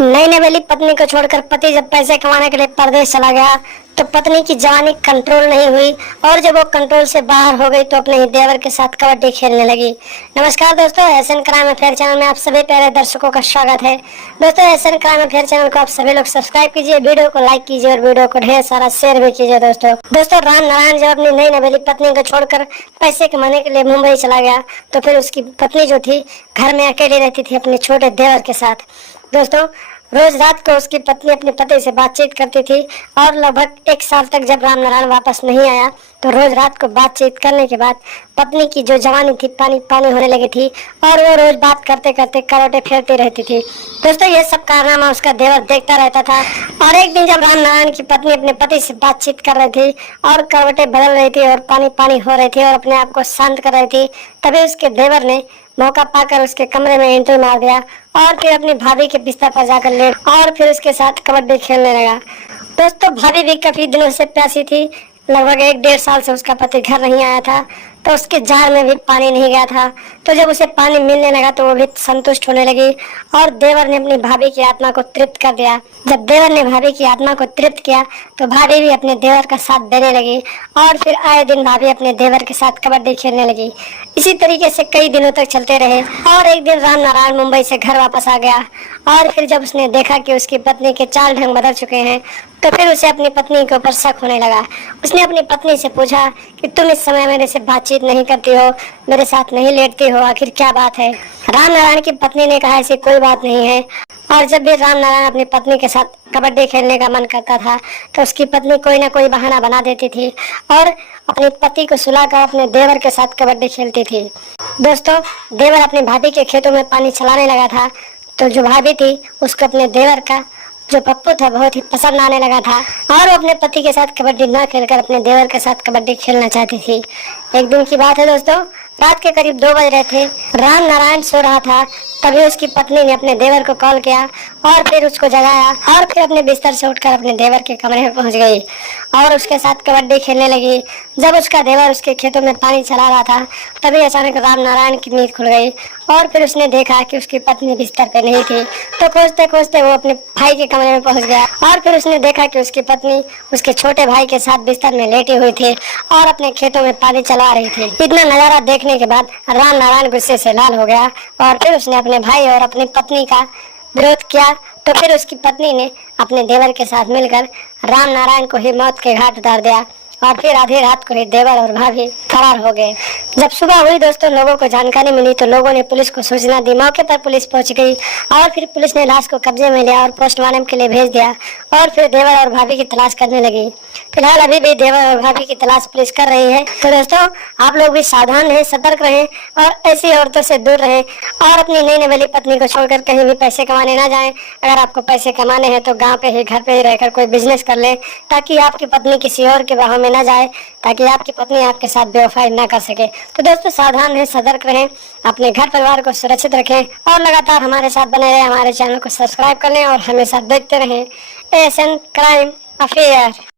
नई नवेली पत्नी को छोड़कर पति जब पैसे कमाने के लिए परदेश चला गया तो पत्नी की जवानी कंट्रोल नहीं हुई और जब वो कंट्रोल से बाहर हो गई तो अपने ही देवर के साथ कबड्डी खेलने लगी। नमस्कार दोस्तों, एसएन क्राइम अफेयर चैनल में आप सभी प्यारे दर्शकों का स्वागत है। दोस्तों, एसएन क्राइम अफेयर चैनल को आप सभी लोग सब्सक्राइब कीजिए, वीडियो को लाइक कीजिए और वीडियो को ढेर सारा शेयर भी कीजिए। दोस्तों राम नारायण जब अपनी नई नवेली पत्नी को छोड़कर पैसे कमाने के लिए मुंबई चला गया तो फिर उसकी पत्नी जो थी घर में अकेली रहती थी अपने छोटे देवर के साथ। दोस्तों, रोज रात को उसकी पत्नी अपने पति से बातचीत करती थी और लगभग 1 साल तक जब राम नारायण वापस नहीं आया तो रोज रात को बातचीत करने के बाद पत्नी की जो जवानी थी पानी पानी होने लगी थी और वो रोज बात करते करते करवटें फेरती रहती थी। दोस्तों, ये सब कारनामा उसका देवर देखता रहता था और एक दिन जब राम नारायण की पत्नी अपने पति से बातचीत कर रही थी और करवटें बदल रही थी और पानी पानी हो रही थी और अपने आप को शांत कर रही थी, तभी उसके देवर ने मौका पाकर उसके कमरे में एंट्री मार दिया और फिर अपनी भाभी के बिस्तर पर जाकर लेट और फिर उसके साथ कबड्डी खेलने लगा। दोस्तों, भाभी भी काफी दिनों से प्यासी थी। लगभग 1-1.5 साल से उसका पति घर नहीं आया था तो उसके जार में भी पानी नहीं गया था। तो जब उसे पानी मिलने लगा तो वो भी संतुष्ट होने लगी और देवर ने अपनी भाभी की आत्मा को तृप्त कर दिया। जब देवर ने भाभी की आत्मा को तृप्त किया तो भाभी भी अपने देवर का साथ देने लगी और फिर आए दिन भाभी अपने देवर के साथ कबड्डी खेलने लगी। इसी तरीके से कई दिनों तक चलते रहे और एक दिन राम नारायण मुंबई से घर वापस आ गया और फिर जब उसने देखा कि उसकी पत्नी के चाल ढंग बदल चुके हैं तो फिर उसे अपनी पत्नी के ऊपर शक होने लगा। उसने अपनी पत्नी से पूछा कि तुम इस समय मेरे से बातचीत नहीं करती हो, मेरे साथ नहीं लेटती हो, आखिर क्या बात है। राम नारायण की पत्नी ने कहा ऐसी कोई बात नहीं है। और जब भी राम नारायण अपनी पत्नी के साथ कबड्डी खेलने का मन करता था तो उसकी पत्नी कोई ना कोई बहाना बना देती थी और अपने पति को सुलाकर अपने देवर के साथ कबड्डी खेलती थी। दोस्तों, देवर अपनी भाभी के खेतों में पानी चलाने लगा था तो जो भाभी थी उसको अपने देवर का जो पप्पू था बहुत ही पसंद आने लगा था और वो अपने पति के साथ कबड्डी न खेलकर अपने देवर के साथ कबड्डी खेलना चाहती थी। एक दिन की बात है दोस्तों, रात के करीब 2 बज रहे थे। राम नारायण सो रहा था, तभी उसकी पत्नी ने अपने देवर को कॉल किया और फिर उसको जगाया और फिर अपने बिस्तर से उठकर अपने देवर के कमरे में पहुंच गई और उसके साथ कबड्डी खेलने लगी। जब उसका देवर उसके खेतों में पानी चला रहा था तभी अचानक राम नारायण की नींद खुल गई और फिर उसने देखा कि उसकी पत्नी बिस्तर पे नहीं थी। तो खोजते खोजते वो अपने भाई के कमरे में पहुंच गया और फिर उसने देखा कि उसकी पत्नी उसके छोटे भाई के साथ बिस्तर में लेटी हुई थी और अपने खेतों में पानी चला रही थी। इतना नजारा देखने के बाद राम नारायण गुस्से से लाल हो गया और फिर उसने अपने भाई और अपनी पत्नी का विरोध किया। तो फिर उसकी पत्नी ने अपने देवर के साथ मिलकर राम नारायण को ही मौत के घाट उतार दिया और फिर आधी रात को ही देवर और भाभी फरार हो गए। जब सुबह हुई दोस्तों, लोगों को जानकारी मिली तो लोगों ने पुलिस को सूचना दी। मौके पर पुलिस पहुंच गई और फिर पुलिस ने लाश को कब्जे में लिया और पोस्टमार्टम के लिए भेज दिया और फिर देवर और भाभी की तलाश करने लगी। फिलहाल अभी भी देवर और भाभी की तलाश पुलिस कर रही है। तो दोस्तों, आप लोग भी सावधान रहें, सतर्क रहें और ऐसी औरतों से दूर रहें और अपनी नई नवेली पत्नी को छोड़कर कहीं भी पैसे कमाने ना जाएं। अगर आपको पैसे कमाने हैं तो गाँव पे ही घर पे ही रहकर कोई बिजनेस कर लें ताकि आपकी पत्नी किसी और के बाहों में ना जाए, ताकि आपकी पत्नी आपके साथ बेवफाई ना कर सके। तो दोस्तों, सावधान रहें, सतर्क रहें, अपने घर परिवार को सुरक्षित रखें और लगातार हमारे साथ बने रहें। हमारे चैनल को सब्सक्राइब कर लें और हमेशा देखते रहें एसएन क्राइम अफेयर।